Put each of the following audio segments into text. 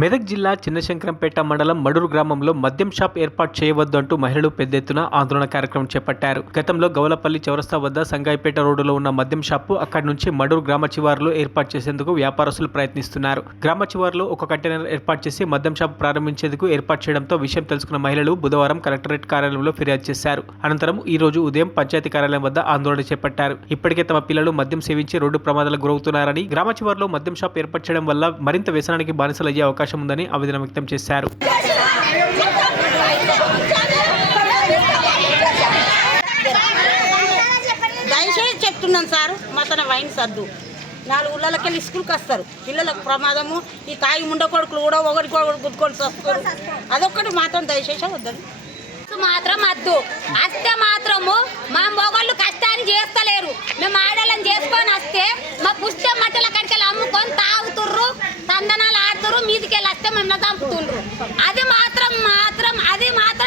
మెదక్ జిల్లా చిన్నశంకరంపేట మండలం మడూరు గ్రామంలో మద్యం షాప్ ఏర్పాటు చేయవద్దు అంటూ మహిళలు పెద్ద ఎత్తున ఆందోళన కార్యక్రమం చేపట్టారు. గతంలో గౌలపల్లి చౌరస్తా వద్ద సంగాయిపేట రోడ్డులో ఉన్న మద్యం షాపు అక్కడి నుంచి మడూరు గ్రామ శివారులో ఏర్పాటు చేసేందుకు వ్యాపారస్తులు ప్రయత్నిస్తున్నారు. గ్రామ శివారులో ఒక కంటైనర్ ఏర్పాటు చేసి మద్యం షాపు ప్రారంభించేందుకు ఏర్పాటు చేయడంతో విషయం తెలుసుకున్న మహిళలు బుధవారం కలెక్టరేట్ కార్యాలయంలో ఫిర్యాదు చేశారు. అనంతరం ఈ రోజు ఉదయం పంచాయతీ కార్యాలయం వద్ద ఆందోళన చేపట్టారు. ఇప్పటికే తమ పిల్లలు మద్యం సేవించి రోడ్డు ప్రమాదాలకు గురవుతున్నారని, గ్రామ శివారులో మద్యం షాప్ ఏర్పాటు చేయడం వల్ల మరింత వ్యసనానికి బానిసలయ్యే అవకాశం ఉందని ఆవేదన వ్యక్తం చేశారు. దయచేసి చెప్తున్నాను సార్, మతన వైన్ సర్దు 4 ఊళ్ళకెళ్ళి స్కూల్కి వస్తారు. పిల్లలకు ప్రమాదము. ఈ కాయి ముండ కొడుకులు కూడా ఒకరికొకరు గుద్దుకొని వస్తారు. అదొక్కటి మాత్రం దయచేసి వద్దని మాత్రం వద్దు. వస్తే మాత్రము మా మొగళ్ళు కష్టాన్ని చేస్తలేరు. మేము ఆడలను చేసుకొని వస్తే మా పుష్టి మట్టల కడికెళ్ళి అమ్ముకొని తాగుతుర్రు, తందనాలు ఆడుతుర్రు, మీదికెళ్ళి వస్తే మమ్మల్ని చంపుతుండ్రు. అది మాత్రం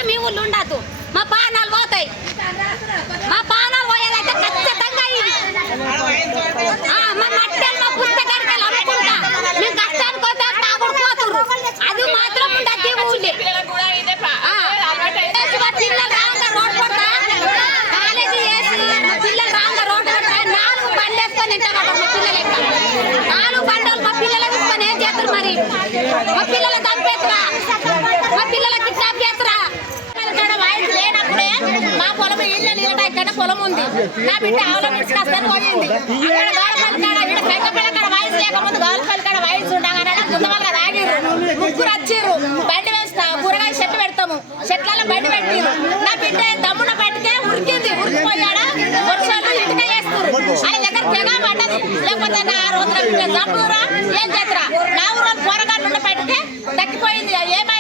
మీ ఊళ్ళు ఉండదు. మా పానాలు పోతాయి. మా పానాలు పోయేదైతే ఖచ్చితంగా ఇది మా మట్టలు మా పుష్టి కడికెళ్ళి అమ్ముకుంటా మేము కష్టానికి పోతే తాగుడుపోతుర్రు. అది మాత్రం ఉండదు ఊళ్ళే. పిల్లలు రాంగా రోడ్ పడతా కాలేజీ చేసి పిల్లలు రాంగా రోడ్ పడతా 4 బండ్లు వేసుకొని తింటారు. మా పిల్లలు 4 బండ్లు మా పిల్లలు తీసుకొని ఏం చేస్తారు? మరి మా పిల్లలు చంపేస్తారా? మా పిల్లలకి కిడ్నాప్ చేస్తారా? ఇక్కడ వాయిస్ లేనప్పుడే మా పొలం ఇళ్ళ ఇక్కడ పొలం ఉంది. నా బిడ్డ ఆవుల తీసుకొస్తాను పోయింది. అక్కడ గోడపల్లి కాడ ఇక్కడ పెద్దపల్లి కాడ వాయిస్ లేకపోతే గోడపల్లి కాడ వాయిస్ ఉండగానే గుందవాళ్ళ రాగిర్రు. 3 వచ్చిర్రు. బండి వేస్తా కూరగాయ చెట్టు పెడతాము. చెట్లలో బండి పెట్టిరు. నా బిడ్డ దమ్మున పట్టుకే ఉరికింది. ఉరికిపోయాడా వర్షాలు ఇంటికే వేస్తారు. ఆయన దగ్గర తెగ పడ్డది. లేకపోతే నా రోజున చంపురా ఏం చేద్దరా 4 రోజులు పోరగాళ్ళు పట్టుకే తగ్గిపోయింది. ఏమై